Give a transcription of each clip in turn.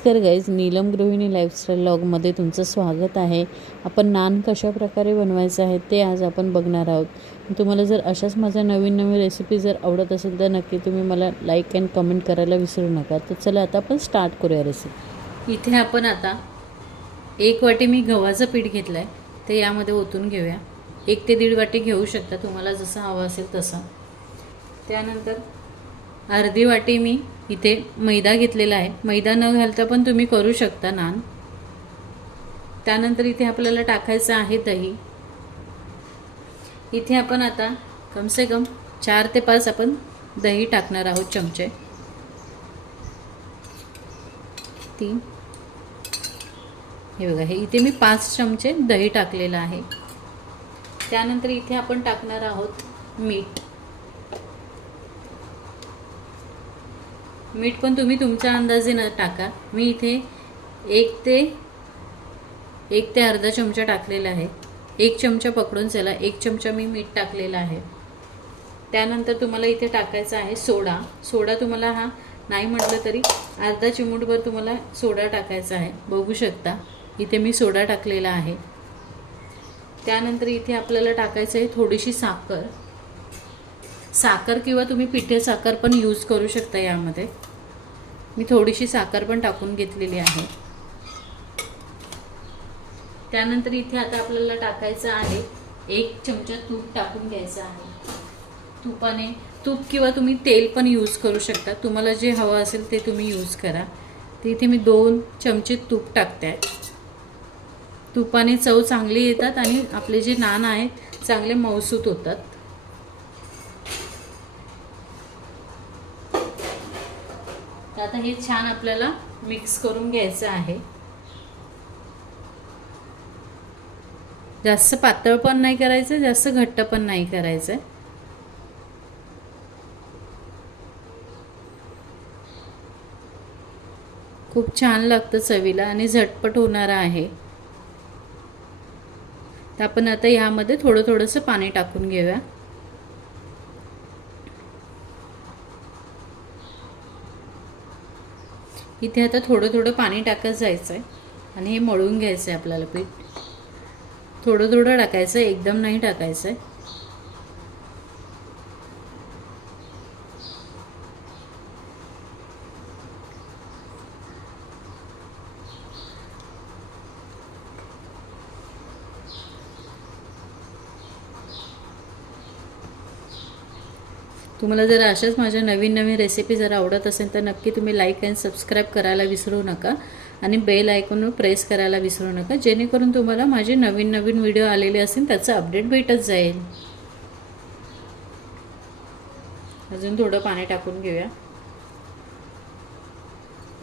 नमस्कार गाईज, नीलम गृहिणी लाईफस्टाईल व्लॉगमध्ये तुमचं स्वागत आहे। आपण नान कशा प्रकारे बनवायचं आहे ते आज आपण बघणार आहोत। तुम्हाला जर अशाच माझ्या नवीन रेसिपी जर आवडत असेल तर नक्की तुम्ही मला लाईक अँड कमेंट करायला विसरू नका। तर चला आता आपण स्टार्ट करूया रेसिपी। इथे आपण आता 1 वाटी मी गव्हाचं पीठ घेतलं आहे, ते यामध्ये ओतून घेऊया। 1 ते 1.5 वाटी घेऊ शकता, तुम्हाला जसं हवं असेल तसं। त्यानंतर अर्धी वाटी मी इथे मैदा घेतलेला आहे। मैदा न घालता पण तुम्ही करू शकता नान। त्यानंतर इथे आपल्याला टाकायचं आहे दही। इथे आपण आता कम से कम 4 ते 5 आपण दही टाकणार आहोत चमचे। 3 हे बघा, हे इथे मी 5 चमचे दही टाकलेलं आहे। त्यानंतर इथे आपण टाकणार आहोत मीठ। मीठ पण तुम्ही तुमच्या अंदाजाने टाका। मी इथे 1 ते अर्धा चमचा टाकलेला आहे। 1 चमचा पकडून चला, 1 चमचा मी मीठ टाकलेला आहे। त्यानंतर तुम्हाला इथे टाकायचा आहे सोडा। सोडा तुम्हाला हा नाही म्हटलं तरी अर्धा चिमूटभर तुम्हाला सोडा टाकायचा आहे। बघू शकता इथे मी सोडा टाकलेला आहे। त्यानंतर इथे आपल्याला टाकायचं आहे थोडीशी साखर। साखर किंवा तुम्ही पिठे साखर पण यूज करू शकता। यामध्ये मी थोडीशी साखर पण टाकून घेतलेली आहे। त्यानंतर इथे आता आपल्याला टाकायचं आहे 1 चमचा तूप टाकून घ्यायचं आहे। तूप किंवा तुम्ही तेल पण यूज करू शकता, तुम्हाला जे हवं असेल ते तुम्ही यूज करा। तर इथे मी 2 चमचे तूप टाकते आहे। तुपाने चव चांगली येतात आणि आपले जे नान आहेत चांगले मऊसूत होतात। आता हे छान आपल्याला मिक्स करून घ्यायचं आहे। जास्त पातळ पण नाही करायचं, जास्त घट्ट पण नाही करायचं। खूप छान लागतं चवीला आणि झटपट होणारा आहे। तर आपण आता यामध्ये थोडंसं पाणी टाकून घेऊया। इथे आता थोडं पाणी टाकत जायचं आहे आणि हे मळून घ्यायचं आहे आपल्याला पीठ। थोडं टाकायचं, एकदम नाही टाकायचं आहे। तुम्हाला जर अशाच माझ्या नवीन रेसिपी जर आवडत असेल तर नक्की तुम्ही लाईक अँड सबस्क्राईब करायला विसरू नका आणि बेल आयकॉनवर प्रेस करायला विसरू नका, जेणेकरून तुम्हाला माझे नवीन व्हिडिओ आलेले असेल त्याचा अपडेट भेटत जाईल। अजून थोडं पाणी टाकून घेऊया।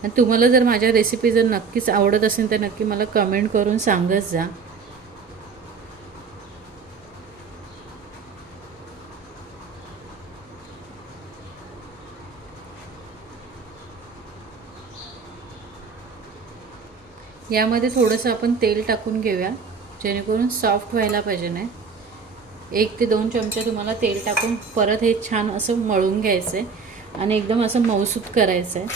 आणि तुम्हाला जर माझ्या रेसिपी जर नक्कीच आवडत असेल तर नक्की मला कमेंट करून सांगत जा। यामध्ये थोडंसं आपण तेल टाकून घेऊया, जेणेकरून सॉफ्ट व्हायला पाहिजे नाही। 1 ते 2 चमचे तुम्हाला तेल टाकून परत हे छान असं मळून घ्यायचं आहे आणि एकदम असं मऊसूत करायचं आहे।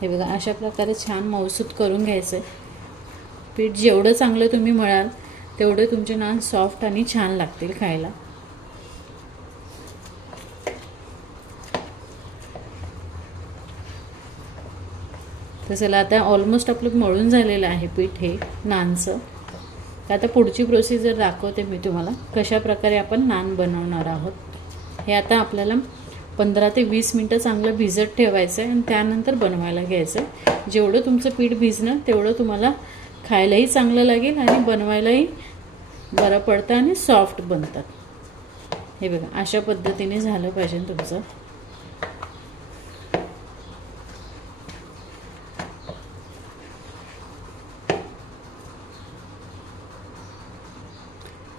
हे बघा, अशा प्रकारे छान मऊसूत करून घ्यायचं आहे। पीठ जेवढं चांगलं तुम्ही मळाल तेवढे तुमचे नान सॉफ्ट आणि छान लागतील खायला। तर चला, आता ऑलमोस्ट आपलं मळून झालेलं आहे पीठ हे नानचं। तर आता पुढची प्रोसिजर दाखवते मी तुम्हाला, कशा प्रकारे आपण नान बनवणार आहोत। हे आता आपल्याला 15 ते 20 मिनटं चांगलं भिजत ठेवायचं आहे आणि त्यानंतर बनवायला घ्यायचं आहे। जेवढं तुमचं पीठ भिजणं तेवढं तुम्हाला खायलाही चांगलं लागेल आणि बनवायलाही बरं पडतं आणि सॉफ्ट बनतात। हे बघा, अशा पद्धतीने झालं पाहिजे तुमचं।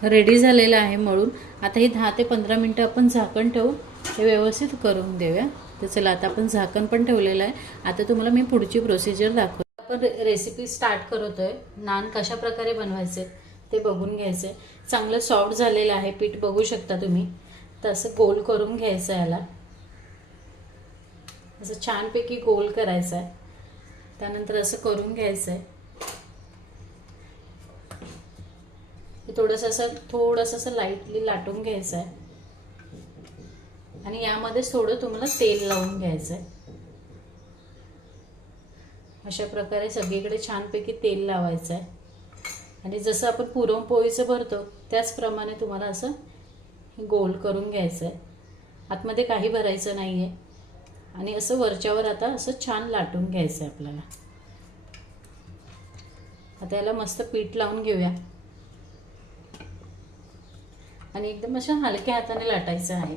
रेडी झालेलं आहे मळून। आता हे 10 ते 15 मिनटं आपण झाकण ठेवून हे व्यवस्थित करून देऊया। तर चला, आता आपण झाकण पण ठेवलेलं आहे। आता तुम्हाला मी पुढची प्रोसिजर दाखवते। आपण रेसिपी स्टार्ट करतोय। नान कशा प्रकारे बनवायचे ते बघून घ्यायचे। चांगलं सॉफ्ट झालेलं आहे पीठ, बघू शकता तुम्ही। तर असं गोल करून घ्यायचं, याला असं छानपैकी गोल करायचं आहे। त्यानंतर असं करून घ्यायचं आहे. थोडंसं असं लाईटली लाटून घ्यायचं आहे आणि यामध्येच थोडं तुम्हाला तेल लावून घ्यायचं आहे. अशा प्रकारे सगळीकडे छानपैकी तेल लावायचं आहे आणि जसं आपण पुरणपोळीचं भरतो त्याचप्रमाणे तुम्हाला असं गोल करून घ्यायचं आहे. आतमध्ये काही भरायचं नाही आहे आणि असं वरच्यावर आता असं छान लाटून घ्यायचं आहे आपल्याला. आता याला मस्त पीठ लावून घेऊया आणि एकदम अशा हलक्या हाताने लाटायचं आहे.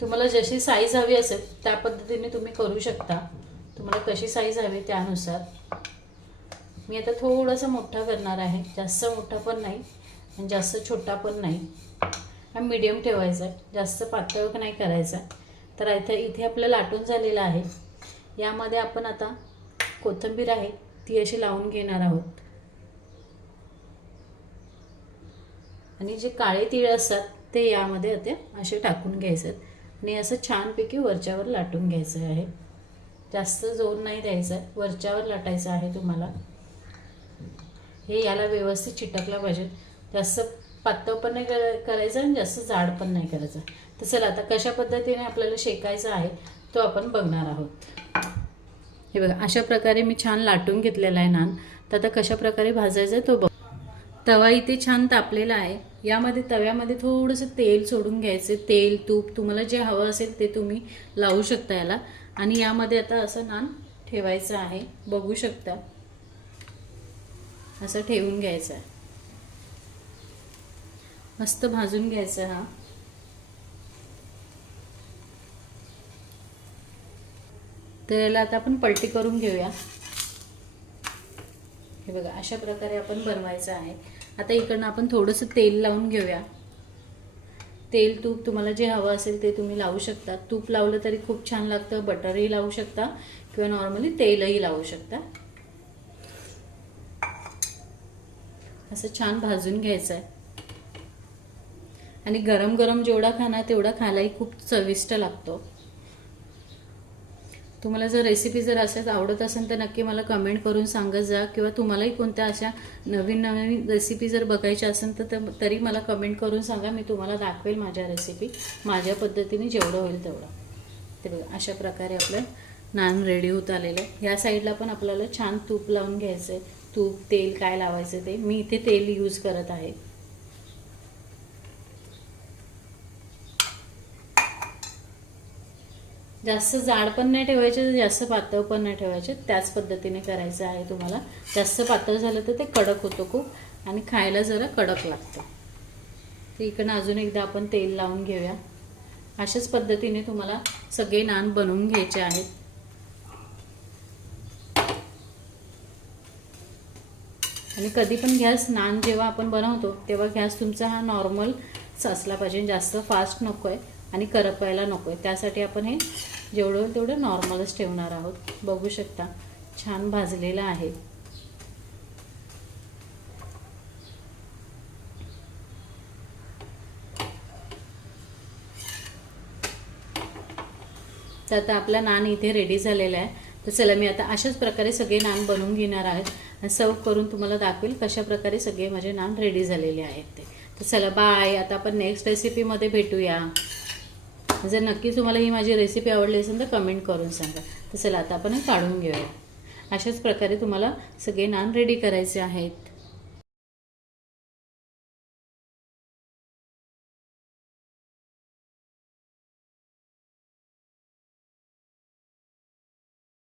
तुम्हाला जशी साईज हवी असेल त्या पद्धतीने तुम्ही करू शकता. तुम्हाला कशी साईज हवी त्यानुसार. मी आता थोडासा मोठा करणार आहे, जास्त मोठा पण नाही आणि जास्त छोटा पण नाही. हा मीडियम ठेवायचा आहे, जास्त पातळ नाही करायचा. तर इथे आपलं लाटून झालेलं आहे. यामध्ये आपण आता कोथिंबीर आहे ती अशी लावून घेणार आहोत आणि जे काळे तीळ असतात ते यामध्ये आता असे टाकून घ्यायचे आणि असं छानपैकी वरच्यावर लाटून घ्यायचं आहे. जास्त जोर नाही द्यायचा आहे, वरच्यावर लाटायचं आहे तुम्हाला. हे याला व्यवस्थित चिटकला पाहिजे. जास्त पातळ पण नाही करायचं आणि जास्त जाड पण नाही करायचं. तर चला आता कशा पद्धतीने आपल्याला शेकायचं आहे तो आपण बघणार आहोत. हे बघा, अशा प्रकारे मी छान लाटून घेतलेला आहे नान. तर आता कशा प्रकारे भाजायचं आहे तो बघ. तवा इथे छान तापलेला आहे. यामध्ये तव्यामध्ये थोडंसं तेल सोडून घ्यायचं. तेल तूप तुम्हाला जे हवं असेल ते तुम्ही लावू शकता याला. आणि यामध्ये आता असं नान ठेवायचं आहे, बघू शकता. असं ठेवून घ्यायचं आहे, मस्त भाजून घ्यायचं. हा तर याला आता आपण पलटी करून घेऊया. हे बघा, अशा प्रकारे आपण बनवायचं आहे. आता इकडनं आपण थोडंसं तेल लावून घेऊया. तेल तूप तुम्हाला जे हवं असेल ते तुम्ही लावू शकता. तूप लावलं तरी खूप छान लागतं, बटरही लावू शकता किंवा नॉर्मली तेलही लावू शकता. असं छान भाजून घ्यायचं आहे आणि गरम गरम जेवढा खाणार तेवढा खायलाही खूप चविष्ट लागतो. तुम्हाला जर रेसिपी जर अशाच आवडत असेल तर नक्की मला कमेंट करून सांगत जा. किंवा तुम्हालाही कोणत्या अशा नवीन नवीन रेसिपी जर बघायच्या असेल तर तरी मला कमेंट करून सांगा. मी तुम्हाला दाखवेल माझ्या रेसिपी माझ्या पद्धतीने जेवढं होईल तेवढं. ते बघा, अशा प्रकारे आपलं नान रेडी होत आलेलं आहे. ह्या साईडला पण आपल्याला छान तूप लावून घ्यायचं आहे. तूप तेल काय लावायचं ते मी इथे तेल यूज करत आहे. जास्त जाड पण नाही ठेवायचे, जास्त पातळ पण नाही ठेवायचे. त्याच पद्धतीने करायचं आहे तुम्हाला. जास्त पातळ झालं तर ते कडक होतं खूप आणि खायला जरा कडक लागतं. तर इकडनं अजून एकदा आपण तेल लावून घेऊया. अशाच पद्धतीने तुम्हाला सगळे नान बनवून घ्यायचे आहेत. आणि कधी पण गॅस नान जेव्हा आपण बनवतो तेव्हा गॅस तुमचा हा नॉर्मल असला पाहिजे, जास्त फास्ट नको आहे आणि करपायला नको आहे. त्यासाठी आपण हे जेवढं तेवढं नॉर्मलच ठेवणार आहोत. बघू शकता छान भाजलेलं आहे. तर आता आपला नान इथे रेडी झालेला आहे. तर चला मी आता अशाच प्रकारे सगळे नान बनवून घेणार आहेत आणि सर्व करून तुम्हाला दाखवेल कशा प्रकारे सगळे माझे नान रेडी झालेले आहेत ते. तर चला बाय. आता आपण नेक्स्ट रेसिपीमध्ये भेटूया. जर नक्की तुम्हाला ही माझी रेसिपी आवडली असेल तर कमेंट करून सांगा. तर चला आता आपण काढून घेऊया. अशाच प्रकारे तुम्हाला सगळे नान रेडी करायचे आहेत.